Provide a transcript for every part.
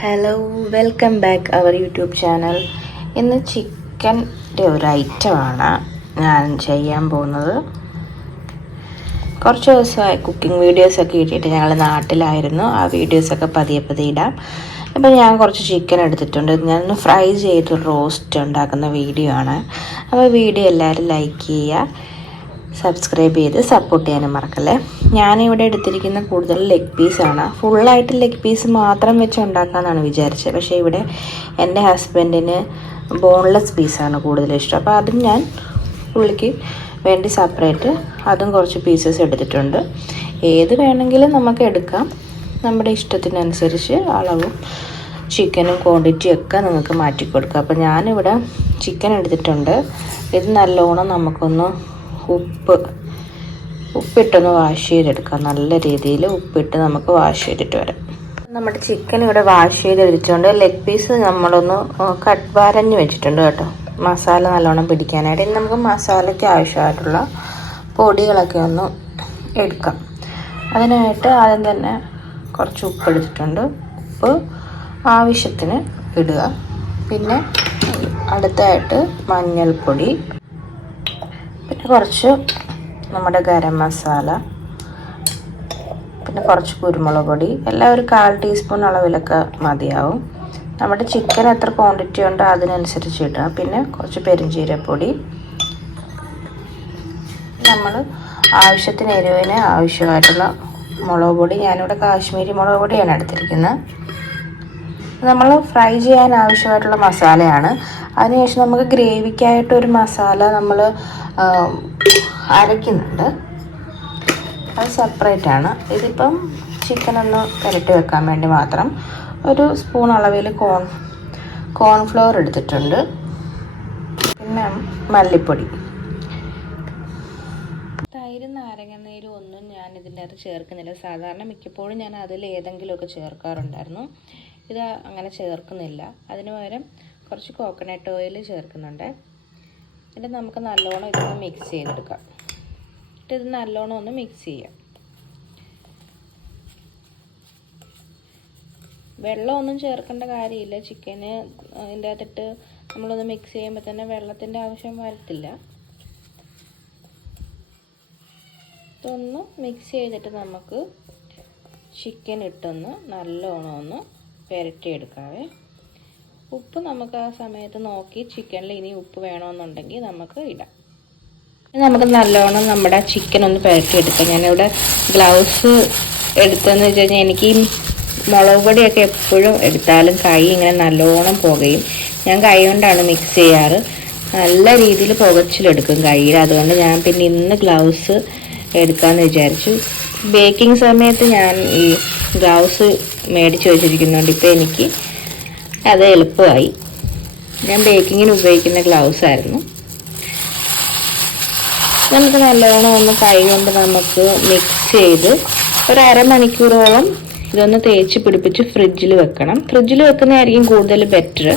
Hello welcome back our YouTube channel ഇന്ന് ചിക്കന്റെ ഒരു ഐറ്റമാണ് ഞാൻ ചെയ്യാൻ പോകുന്നത്. കുറച്ച് ദിവസമായി കുക്കിംഗ് വീഡിയോസൊക്കെ ഇട്ടിട്ട് ഞങ്ങൾ നാട്ടിലായിരുന്നു. ആ വീഡിയോസൊക്കെ പതിയെ പതിയെ ഇടാം. അപ്പോൾ ഞാൻ കുറച്ച് ചിക്കൻ എടുത്തിട്ടുണ്ട്. ഞാനൊന്ന് ഫ്രൈ ചെയ്ത് റോസ്റ്റ് ഉണ്ടാക്കുന്ന വീഡിയോ ആണ്. അപ്പോൾ വീഡിയോ എല്ലാവരും ലൈക്ക് ചെയ്യുക. സബ്സ്ക്രൈബ് ചെയ്ത് സപ്പോർട്ട് ചെയ്യാനും മറക്കല്ലേ? ഞാനിവിടെ എടുത്തിരിക്കുന്ന കൂടുതൽ ലെഗ് പീസാണ് ഫുള്ളായിട്ട് ലെഗ് പീസ് മാത്രം വെച്ച് ഉണ്ടാക്കാമെന്നാണ് വിചാരിച്ചത്. പക്ഷേ ഇവിടെ എന്റെ ഹസ്ബൻഡിന് ബോൺലെസ് പീസാണ് കൂടുതൽ ഇഷ്ടം. അപ്പോൾ അതും ഞാൻ പുള്ളിക്ക് വേണ്ടി സെപ്പറേറ്റ് അതും കുറച്ച് പീസസ് എടുത്തിട്ടുണ്ട്. ഏത് വേണമെങ്കിലും നമുക്ക് എടുക്കാം. നമ്മുടെ ഇഷ്ടത്തിനനുസരിച്ച് അളവും ചിക്കനും ക്വാണ്ടിറ്റിയും ഒക്കെ നിങ്ങൾക്ക് മാറ്റി കൊടുക്കാം അപ്പോൾ ഞാനിവിടെ ചിക്കൻ എടുത്തിട്ടുണ്ട്. ഇത് നല്ലോണം നമുക്കൊന്ന് ഉപ്പ്. ഉപ്പിട്ടൊന്ന് വാഷ് ചെയ്തെടുക്കാം. നല്ല രീതിയിൽ ഉപ്പിട്ട് നമുക്ക് വാഷ് ചെയ്തിട്ട് വരാം. നമ്മുടെ ചിക്കൻ ഇവിടെ വാഷ് ചെയ്ത് വെച്ചിട്ടുണ്ട് ലെഗ് പീസ് നമ്മളൊന്ന് കട്ട് വരഞ്ഞ് വെച്ചിട്ടുണ്ട് കേട്ടോ. മസാല നല്ലോണം പിടിക്കാനായിട്ട്. ഇനി നമുക്ക് മസാലയ്ക്ക് ആവശ്യമായിട്ടുള്ള പൊടികളൊക്കെ ഒന്ന് എടുക്കാം. അതിനായിട്ട് ആദ്യം തന്നെ കുറച്ച് ഉപ്പ് എടുത്തിട്ടുണ്ട് ഉപ്പ് ആവശ്യത്തിന് ഇടുക. പിന്നെ അടുത്തായിട്ട് മഞ്ഞൾപ്പൊടി കുറച്ച് നമ്മുടെ ഗരം മസാല പിന്നെ കുറച്ച് കുരുമുളക് പൊടി എല്ലാം ഒരു കാൽ ടീസ്പൂൺ അളവിലൊക്കെ മതിയാവും. നമ്മുടെ ചിക്കൻ എത്ര ക്വാണ്ടിറ്റി ഉണ്ടോ അതിനനുസരിച്ച് ഇടുക പിന്നെ കുറച്ച് പെരിഞ്ചീരപ്പൊടി. നമ്മൾ ആവശ്യത്തിന് എരിവിന് ആവശ്യമായിട്ടുള്ള മുളക് പൊടി ഞാനിവിടെ കാശ്മീരി മുളക് പൊടിയാണ് എടുത്തിരിക്കുന്നത്. നമ്മൾ ഫ്രൈ ചെയ്യാൻ ആവശ്യമായിട്ടുള്ള മസാലയാണ്. അതിനുശേഷം നമുക്ക് ഗ്രേവിക്കായിട്ട് ഒരു മസാല നമ്മൾ അരയ്ക്കുന്നുണ്ട്. അത് സെപ്പറേറ്റ് ആണ്. ഇതിപ്പം ചിക്കൻ ഒന്ന് പുരട്ടി വെക്കാൻ വേണ്ടി മാത്രം ഒരു സ്പൂൺ അളവിൽ കോൺ കോൺഫ്ലവർ എടുത്തിട്ടുണ്ട്. പിന്നെ മല്ലിപ്പൊടി. തൈര് നാരങ്ങ നീരും ഒന്നും ഞാൻ ഇതിന്റെ അകത്ത് ചേർക്കുന്നില്ല. സാധാരണ മിക്കപ്പോഴും ഞാൻ അതിൽ ഏതെങ്കിലുമൊക്കെ ചേർക്കാറുണ്ടായിരുന്നു. ഇത് അങ്ങനെ ചേർക്കുന്നില്ല. അതിന് പകരം കുറച്ച് കോക്കനട്ട് ഓയിൽ ചേർക്കുന്നുണ്ട്. എന്നിട്ട് നമുക്ക് നല്ലോണം ഇതൊന്ന് മിക്സ് ചെയ്തെടുക്കാം. എന്നിട്ട് ഇത് നല്ലോണം ഒന്ന് മിക്സ് ചെയ്യാം. വെള്ളമൊന്നും ചേർക്കേണ്ട കാര്യമില്ല. ചിക്കന് ഇതിന്റെ അകത്തിട്ട് നമ്മളൊന്ന് മിക്സ് ചെയ്യുമ്പോൾ തന്നെ വെള്ളത്തിന്റെ ആവശ്യം വരത്തില്ല. ഇതൊന്ന് മിക്സ് ചെയ്തിട്ട് നമുക്ക് ചിക്കൻ ഇട്ടൊന്ന് നല്ലോണം ഒന്ന് പുരട്ടിയെടുക്കാവേ. ഉപ്പ് നമുക്ക് ആ സമയത്ത് നോക്കി ചിക്കനിൽ ഇനി ഉപ്പ് വേണമെന്നുണ്ടെങ്കിൽ നമുക്ക് ഇടാം. നമുക്ക് നല്ലോണം നമ്മുടെ ചിക്കൻ ഒന്ന് പുരട്ടിയെടുക്കാം. ഞാനിവിടെ ഗ്ലൗസ് എടുത്തതെന്ന് വെച്ച് കഴിഞ്ഞാൽ എനിക്ക് മുളക് പൊടിയൊക്കെ എപ്പോഴും എടുത്താലും കൈ ഇങ്ങനെ നല്ലോണം പുകയും. ഞാൻ കൈ കൊണ്ടാണ് മിക്സ് ചെയ്യാറ്. നല്ല രീതിയിൽ പുകച്ചിലെടുക്കും കയ്യിൽ. അതുകൊണ്ട് ഞാൻ പിന്നെ ഇന്ന് ഗ്ലൗസ് എടുക്കാമെന്ന് വിചാരിച്ചു. ബേക്കിംഗ് സമയത്ത് ഞാൻ ഈ ഗ്ലൗസ് മേടിച്ച് വെച്ചിരിക്കുന്നുണ്ട് ഇപ്പോൾ എനിക്ക് അത് എളുപ്പമായി. ഞാൻ ബേക്കിങ്ങിന് ഉപയോഗിക്കുന്ന ഗ്ലൗസ് ആയിരുന്നു. നമുക്ക് നല്ലോണം ഒന്ന് കൈ കൊണ്ട് നമുക്ക് മിക്സ് ചെയ്ത് ഒരു അരമണിക്കൂറോളം ഇതൊന്ന് തേച്ച് പിടിപ്പിച്ച് ഫ്രിഡ്ജിൽ വെക്കണം. ഫ്രിഡ്ജിൽ വെക്കുന്നതായിരിക്കും കൂടുതൽ ബെറ്റർ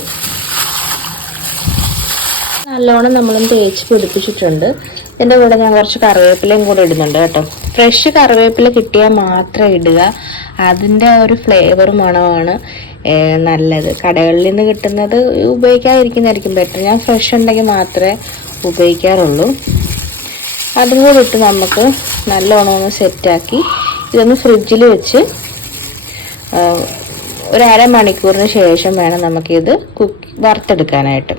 നല്ലോണം നമ്മളും തേച്ച് പിടിപ്പിച്ചിട്ടുണ്ട്. ഇതിന്റെ കൂടെ ഞാൻ കുറച്ച് കറിവേപ്പിലയും കൂടെ ഇടുന്നുണ്ട് കേട്ടോ. ഫ്രഷ് കറിവേപ്പില കിട്ടിയാൽ മാത്രം ഇടുക. അതിന്റെ ഒരു ഫ്ലേവർ മണമാണ്. നല്ലത്. കടകളിൽ നിന്ന് കിട്ടുന്നത് ഉപയോഗിക്കാതിരിക്കുന്നതായിരിക്കും ബെറ്റർ ഞാൻ ഫ്രഷ് ഉണ്ടെങ്കിൽ മാത്രമേ ഉപയോഗിക്കാറുള്ളൂ. അതും കൂടി ഇട്ട് നമുക്ക് നല്ലോണം ഒന്ന് സെറ്റാക്കി ഇതൊന്ന് ഫ്രിഡ്ജിൽ വെച്ച് ഒരു അരമണിക്കൂറിന് ശേഷം വേണം നമുക്കിത് കുക്ക് വറുത്തെടുക്കാനായിട്ട്.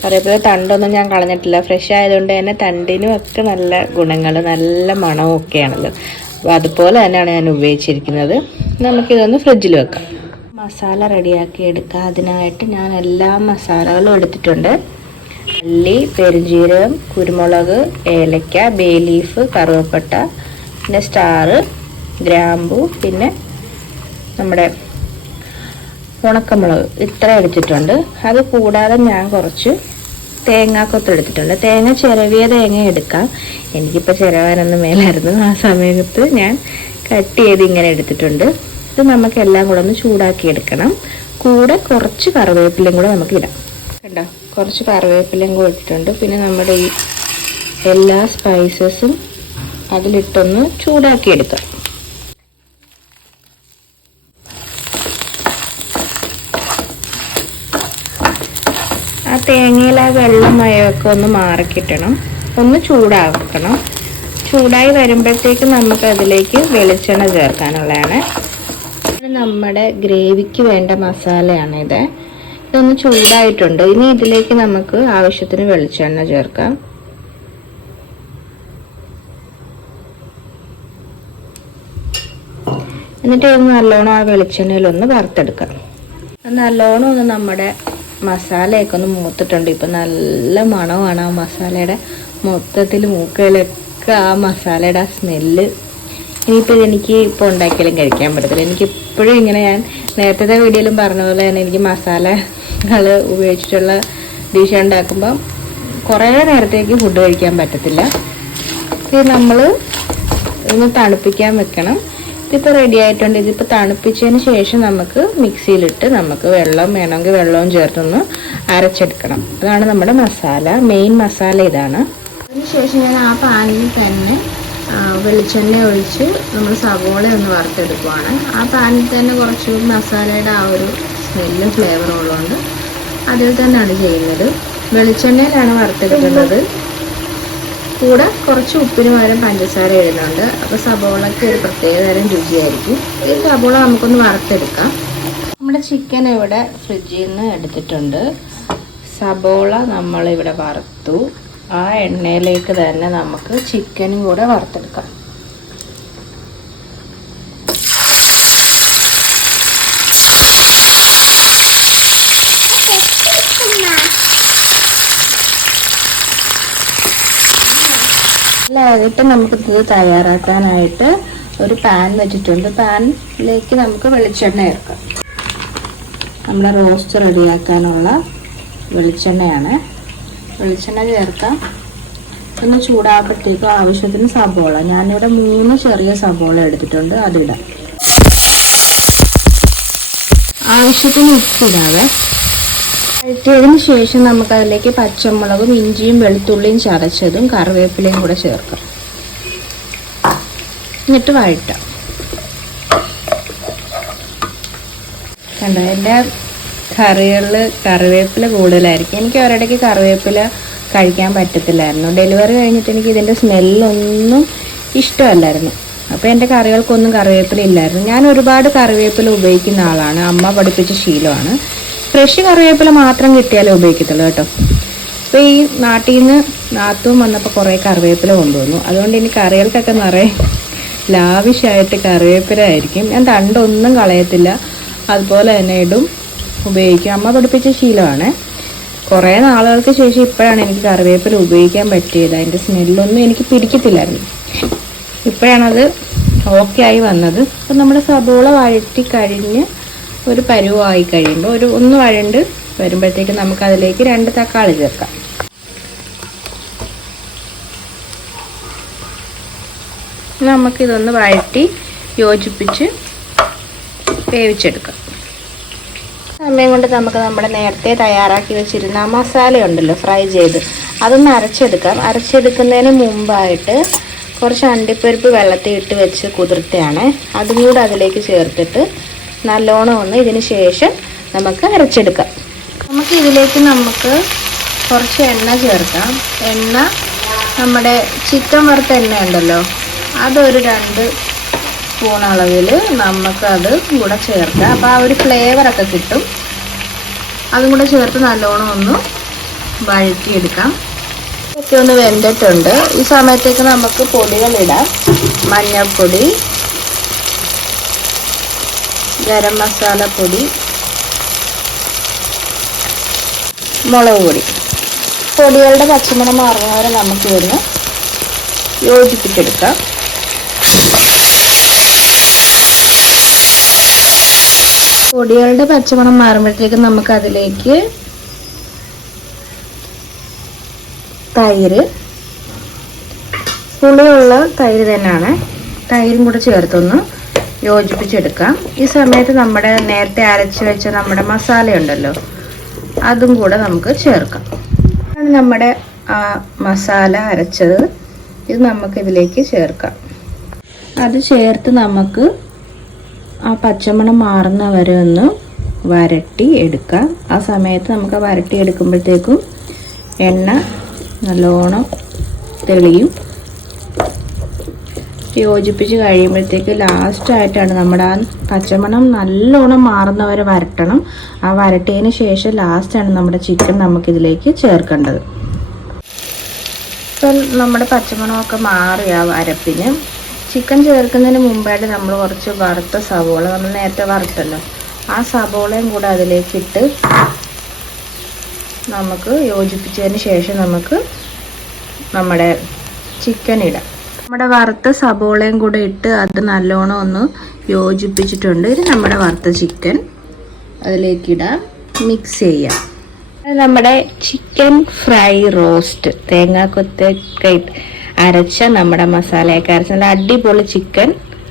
കറിവേപ്പില തണ്ടൊന്നും ഞാൻ കളഞ്ഞിട്ടില്ല. ഫ്രഷ് ആയതുകൊണ്ട് തന്നെ തണ്ടിനും ഒക്കെ നല്ല ഗുണങ്ങൾ നല്ല മണവും ഒക്കെയാണല്ലോ അപ്പോൾ അതുപോലെ തന്നെയാണ് ഞാൻ ഉപയോഗിച്ചിരിക്കുന്നത്. നമുക്കിതൊന്ന് ഫ്രിഡ്ജിൽ വെക്കാം. മസാല റെഡിയാക്കി എടുക്കുക അതിനായിട്ട് ഞാൻ എല്ലാ മസാലകളും എടുത്തിട്ടുണ്ട്. മല്ലി പെരുംജീരകം കുരുമുളക് ഏലക്ക ബേ ലീഫ് കറുവപ്പട്ട പിന്നെ സ്റ്റാറ് ഗ്രാമ്പു പിന്നെ നമ്മുടെ ഉണക്കമുളക് ഇത്ര എടുത്തിട്ടുണ്ട്. അത് കൂടാതെ ഞാൻ കുറച്ച് തേങ്ങാക്കൊത്ത് എടുത്തിട്ടുണ്ട്. തേങ്ങ ചിരവിയ തേങ്ങ എടുക്കാം. എനിക്കിപ്പോൾ ചിരവാനൊന്നും മേലായിരുന്നു. ആ സമയത്ത് ഞാൻ കട്ട് ചെയ്ത് ഇങ്ങനെ എടുത്തിട്ടുണ്ട്. ഇത് നമുക്ക് എല്ലാം കൂടെ ഒന്ന് ചൂടാക്കി എടുക്കണം കൂടെ കുറച്ച് കറിവേപ്പിലയും കൂടെ നമുക്ക് ഇടാം. കണ്ടോ? കുറച്ച് കറിവേപ്പിലയും കൂടെ ഇട്ടിട്ടുണ്ട്. പിന്നെ നമ്മുടെ ഈ എല്ലാ സ്പൈസസും അതിലിട്ടൊന്ന് ചൂടാക്കി എടുക്കാം ആ തേങ്ങയിൽ ആ വെള്ളമയമൊക്കെ ഒന്ന് മാറിക്കിട്ടണം. ഒന്ന് ചൂടാക്കണം. ചൂടായി വരുമ്പോഴത്തേക്ക് നമുക്ക് അതിലേക്ക് വെളിച്ചെണ്ണ ചേർക്കാനുള്ളതാണ്. നമ്മുടെ ഗ്രേവിക്ക് വേണ്ട മസാലയാണ് ഇത്. ഇതൊന്ന് ചൂടായിട്ടുണ്ട്. ഇനി ഇതിലേക്ക് നമുക്ക് ആവശ്യത്തിന് വെളിച്ചെണ്ണ ചേർക്കാം. എന്നിട്ട് ഒന്ന് നല്ലോണം ആ വെളിച്ചെണ്ണയിലൊന്ന് വറുത്തെടുക്കാം. നല്ലോണം ഒന്ന് നമ്മുടെ മസാലയൊക്കെ ഒന്ന് മൂത്തിട്ടുണ്ട്. ഇപ്പം നല്ല മണമാണ് ആ മസാലയുടെ മൊത്തത്തിൽ മൂക്കയിലൊക്കെ ആ മസാലയുടെ ആ സ്മെല്ല് ഇനിയിപ്പോൾ എനിക്ക് ഇപ്പോൾ ഉണ്ടാക്കിയാലും കഴിക്കാൻ പറ്റത്തില്ല. എനിക്ക് ഇപ്പോഴും ഇങ്ങനെ ഞാൻ നേരത്തെ വീഡിയോയിലും പറഞ്ഞ പോലെ തന്നെ എനിക്ക് മസാലകൾ ഉപയോഗിച്ചിട്ടുള്ള ഡിഷ് ഉണ്ടാക്കുമ്പം കുറേ നേരത്തേക്ക് ഫുഡ് കഴിക്കാൻ പറ്റത്തില്ല. ഇത് നമ്മൾ ഒന്ന് തണുപ്പിക്കാൻ വെക്കണം. ഇതിപ്പോൾ റെഡി ആയിട്ടുണ്ട്. ഇതിപ്പോൾ തണുപ്പിച്ചതിന് ശേഷം നമുക്ക് മിക്സിയിലിട്ട് നമുക്ക് വെള്ളം വേണമെങ്കിൽ വെള്ളവും ചേർത്തൊന്ന് അരച്ചെടുക്കണം. അതാണ് നമ്മുടെ മസാല. മെയിൻ മസാല ഇതാണ്. അതിനുശേഷം ഞാൻ ആ പാനിൽ തന്നെ വെളിച്ചെണ്ണ ഒഴിച്ച് നമ്മൾ സവോള ഒന്ന് വറുത്തെടുക്കുവാണ്. ആ പാനിൽ തന്നെ കുറച്ച് മസാലയുടെ ആ ഒരു സ്മെല്ലും ഫ്ലേവറും ഉള്ളതുകൊണ്ട് അതിൽ തന്നെയാണ് ചെയ്യുന്നത്. വെളിച്ചെണ്ണയിലാണ് വറുത്തെടുക്കുന്നത്. കൂടെ കുറച്ച് ഉപ്പിന് പകരം പഞ്ചസാര ഇടുന്നുണ്ട്. അപ്പോൾ സബോളയ്ക്ക് ഒരു പ്രത്യേക തരം രുചിയായിരിക്കും. ഈ സബോള നമുക്കൊന്ന് വറുത്തെടുക്കാം. നമ്മുടെ ചിക്കൻ ഇവിടെ ഫ്രിഡ്ജിൽ നിന്ന് എടുത്തിട്ടുണ്ട്. സബോള നമ്മളിവിടെ വറുത്തു. ആ എണ്ണയിലേക്ക് തന്നെ നമുക്ക് ചിക്കനും കൂടെ വറുത്തെടുക്കാം. അല്ലാതിട്ട് നമുക്ക് ഇത് തയ്യാറാക്കാനായിട്ട് ഒരു പാൻ വെച്ചിട്ടുണ്ട്. പാനിലേക്ക് നമുക്ക് വെളിച്ചെണ്ണ ചേർക്കാം. നമ്മുടെ റോസ്റ്റ് റെഡിയാക്കാനുള്ള വെളിച്ചെണ്ണയാണ്. വെളിച്ചെണ്ണ ചേർക്കാം. ഒന്ന് ചൂടാകുമ്പോഴത്തേക്കും ആവശ്യത്തിന് സബോള. ഞാനിവിടെ മൂന്ന് ചെറിയ സബോള എടുത്തിട്ടുണ്ട്. അതിടാം. ആവശ്യത്തിന് ഉപ്പിടാവേ. വഴറ്റിയതിന് ശേഷം നമുക്ക് അതിലേക്ക് പച്ചമുളകും ഇഞ്ചിയും വെളുത്തുള്ളിയും ചതച്ചതും കറിവേപ്പിലയും കൂടെ ചേർക്കാം. എന്നിട്ട് വഴറ്റാം. കണ്ടോ? എന്റെ കറികളിൽ കറിവേപ്പില കൂടുതലായിരിക്കും. എനിക്ക് ഒരിടയ്ക്ക് കറിവേപ്പില കഴിക്കാൻ പറ്റത്തില്ലായിരുന്നു. ഡെലിവറി കഴിഞ്ഞിട്ട് എനിക്ക് ഇതിന്റെ സ്മെല്ലൊന്നും ഇഷ്ടമല്ലായിരുന്നു. അപ്പോൾ എന്റെ കറികൾക്കൊന്നും കറിവേപ്പില ഇല്ലായിരുന്നു. ഞാൻ ഒരുപാട് കറിവേപ്പില ഉപയോഗിക്കുന്ന ആളാണ്. അമ്മ പഠിപ്പിച്ച ശീലമാണ്. ഫ്രഷ് കറിവേപ്പില മാത്രം കിട്ടിയാലേ ഉപയോഗിക്കത്തുള്ളൂ കേട്ടോ. അപ്പോൾ ഈ നാട്ടിൽ നിന്ന് നാത്തും വന്നപ്പോൾ കുറേ കറിവേപ്പില കൊണ്ടുവന്നു. അതുകൊണ്ട് ഇനി കറികൾക്കൊക്കെ നിറയെ ലാവിഷായിട്ട് കറിവേപ്പില ആയിരിക്കും. ഞാൻ തണ്ടൊന്നും കളയത്തില്ല. അതുപോലെ തന്നെ ഇടും. ഉപയോഗിക്കും. അമ്മ പഠിപ്പിച്ച ശീലമാണ്. കുറേ നാളുകൾക്ക് ശേഷം ഇപ്പോഴാണ് എനിക്ക് കറിവേപ്പില ഉപയോഗിക്കാൻ പറ്റിയത്. അതിന്റെ സ്മെല്ലൊന്നും എനിക്ക് പിടിക്കത്തില്ലായിരുന്നു. ഇപ്പോഴാണത് ഓക്കെ ആയി വന്നത്. അപ്പം നമ്മൾ സബോള വഴറ്റി കഴിഞ്ഞ് ഒരു പരുവമായി കഴിയുമ്പോൾ ഒരു ഒന്ന് വഴണ്ട് വരുമ്പോഴത്തേക്ക് നമുക്ക് അതിലേക്ക് രണ്ട് തക്കാളി ചേർക്കാം. നമുക്കിതൊന്ന് വഴറ്റി യോജിപ്പിച്ച് വേവിച്ചെടുക്കാം. സമയം കൊണ്ട് നമുക്ക് നമ്മുടെ നേരത്തെ തയ്യാറാക്കി വെച്ചിരുന്ന മസാല ഉണ്ടല്ലോ ഫ്രൈ ചെയ്ത്. അതൊന്ന് അരച്ചെടുക്കാം. അരച്ചെടുക്കുന്നതിന് മുമ്പായിട്ട് കുറച്ച് അണ്ടിപ്പരിപ്പ് വെള്ളത്തിൽ ഇട്ട് വെച്ച് കുതിർത്തയാണ്. അതും കൂടെ അതിലേക്ക് ചേർത്തിട്ട് നല്ലോണം ഒന്ന് ഇതിന് ശേഷം നമുക്ക് അരച്ചെടുക്കാം. നമുക്ക് ഇതിലേക്ക് നമുക്ക് കുറച്ച് എണ്ണ ചേർക്കാം. എണ്ണ നമ്മുടെ ചിക്കൻ വറുത്ത എണ്ണ ഉണ്ടല്ലോ അതൊരു രണ്ട് സ്പൂൺ അളവിൽ നമുക്കത് കൂടെ ചേർക്കാം. അപ്പോൾ ആ ഒരു ഫ്ലേവറൊക്കെ കിട്ടും. അതും കൂടെ ചേർത്ത് നല്ലോണം ഒന്ന് വഴറ്റിയെടുക്കാം. ഒക്കെ ഒന്ന് വെന്തിട്ടുണ്ട്. ഈ സമയത്തേക്ക് നമുക്ക് പൊടികൾ ഇടാം. മഞ്ഞൾപ്പൊടി ഗരം മസാല പൊടി മുളക് പൊടി. പൊടികളുടെ പച്ചമണം മാറുന്ന വരെ നമുക്ക് ഇതൊന്ന് യോജിപ്പിച്ചെടുക്കാം. പൊടികളുടെ പച്ചമണം മാറുമ്പോഴത്തേക്കും നമുക്ക് അതിലേക്ക് തൈര്. പുളിയുള്ള തൈര് തന്നെയാണ്. തൈരും കൂടെ ചേർത്തൊന്ന് യോജിപ്പിച്ചെടുക്കാം. ഈ സമയത്ത് നമ്മുടെ നേരത്തെ അരച്ച് വെച്ച നമ്മുടെ മസാല ഉണ്ടല്ലോ അതും കൂടെ നമുക്ക് ചേർക്കാം. നമ്മുടെ മസാല അരച്ചത്. ഇത് നമുക്ക് ഇതിലേക്ക് ചേർക്കാം. അത് ചേർത്ത് നമുക്ക് ആ പച്ചമണം മാറുന്ന വരെ ഒന്ന് വരട്ടി എടുക്കുക. ആ സമയത്ത് നമുക്ക് വരട്ടി എടുക്കുമ്പോഴത്തേക്കും എണ്ണ നല്ലോണം തെളിയും. യോജിപ്പിച്ച് കഴിയുമ്പോഴത്തേക്ക് ലാസ്റ്റായിട്ടാണ് നമ്മുടെ ആ പച്ചമണം നല്ലോണം മാറുന്നവരെ വരട്ടണം. ആ വരട്ടിയതിന് ശേഷം ലാസ്റ്റാണ് നമ്മുടെ ചിക്കൻ നമുക്കിതിലേക്ക് ചേർക്കേണ്ടത്. ഇപ്പം നമ്മുടെ പച്ചമണമൊക്കെ മാറി ആ അരപ്പിന് ചിക്കൻ ചേർക്കുന്നതിന് മുമ്പായിട്ട് നമ്മൾ കുറച്ച് വറുത്ത സവോള നമ്മൾ നേരത്തെ വറുത്തല്ലോ. ആ സവോളയും കൂടെ അതിലേക്കിട്ട് നമുക്ക് യോജിപ്പിച്ചതിന് ശേഷം നമുക്ക് നമ്മുടെ ചിക്കൻ ഇടാം. നമ്മുടെ വറുത്ത സബോളയും കൂടെ ഇട്ട് അത് നല്ലോണം ഒന്ന് യോജിപ്പിച്ചിട്ടുണ്ട്. ഇത് നമ്മുടെ വറുത്ത ചിക്കൻ അതിലേക്കിടാം മിക്സ് ചെയ്യാം. നമ്മുടെ ചിക്കൻ ഫ്രൈ റോസ്റ്റ്. തേങ്ങാക്കൊത്തൊക്കെ അരച്ച നമ്മുടെ മസാലയൊക്കെ അരച്ച നല്ല അടിപൊളി ചിക്കൻ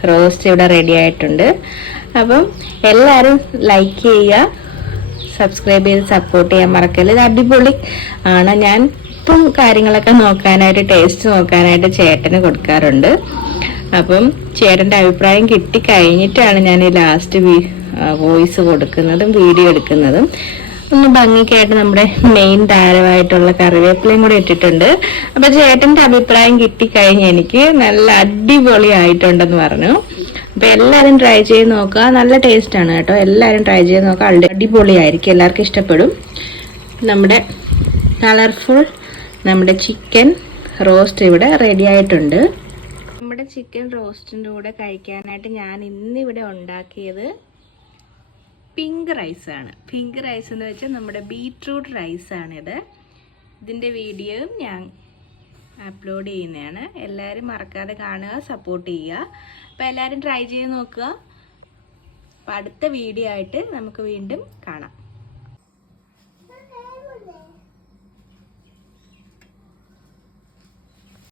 റോസ്റ്റ് ഇവിടെ റെഡി ആയിട്ടുണ്ട്. അപ്പം എല്ലാവരും ലൈക്ക് ചെയ്യുക സബ്സ്ക്രൈബ് ചെയ്ത് സപ്പോർട്ട് ചെയ്യാൻ മറക്കല്ല ഇത് അടിപൊളി ആണ്. ഞാൻ ഇപ്പം കാര്യങ്ങളൊക്കെ നോക്കാനായിട്ട് ടേസ്റ്റ് നോക്കാനായിട്ട് ചേട്ടന് കൊടുക്കാറുണ്ട്. അപ്പം ചേട്ടന്റെ അഭിപ്രായം കിട്ടിക്കഴിഞ്ഞിട്ടാണ് ഞാൻ ഈ ലാസ്റ്റ് വോയിസ് കൊടുക്കുന്നതും വീഡിയോ എടുക്കുന്നതും. ഒന്ന് ഭംഗിക്കായിട്ട് നമ്മുടെ മെയിൻ താരമായിട്ടുള്ള കറിവേപ്പിലയും കൂടി ഇട്ടിട്ടുണ്ട്. അപ്പൊ ചേട്ടന്റെ അഭിപ്രായം കിട്ടിക്കഴിഞ്ഞ് എനിക്ക് നല്ല അടിപൊളി ആയിട്ടുണ്ടെന്ന് പറഞ്ഞു. അപ്പൊ എല്ലാരും ട്രൈ ചെയ്ത് നോക്കുക. നല്ല ടേസ്റ്റ് ആണ് കേട്ടോ. എല്ലാവരും ട്രൈ ചെയ്ത് നോക്കുക. അടി- അടിപൊളിയായിരിക്കും. എല്ലാവർക്കും ഇഷ്ടപ്പെടും. നമ്മുടെ കളർഫുൾ നമ്മുടെ ചിക്കൻ റോസ്റ്റ് ഇവിടെ റെഡി ആയിട്ടുണ്ട്. നമ്മുടെ ചിക്കൻ റോസ്റ്റിന്റെ കൂടെ കഴിക്കാനായിട്ട് ഞാൻ ഇന്നിവിടെ ഉണ്ടാക്കിയത് പിങ്ക് റൈസാണ്. പിങ്ക് റൈസ് എന്ന് വെച്ചാൽ നമ്മുടെ ബീട്രൂട്ട് റൈസാണിത്. ഇതിന്റെ വീഡിയോയും ഞാൻ അപ്ലോഡ് ചെയ്യുന്നതാണ്. എല്ലാവരും മറക്കാതെ കാണുക സപ്പോർട്ട് ചെയ്യുക. അപ്പോൾ എല്ലാവരും ട്രൈ ചെയ്ത് നോക്കുക. അപ്പോൾ അടുത്ത വീഡിയോ ആയിട്ട് നമുക്ക് വീണ്ടും കാണാം.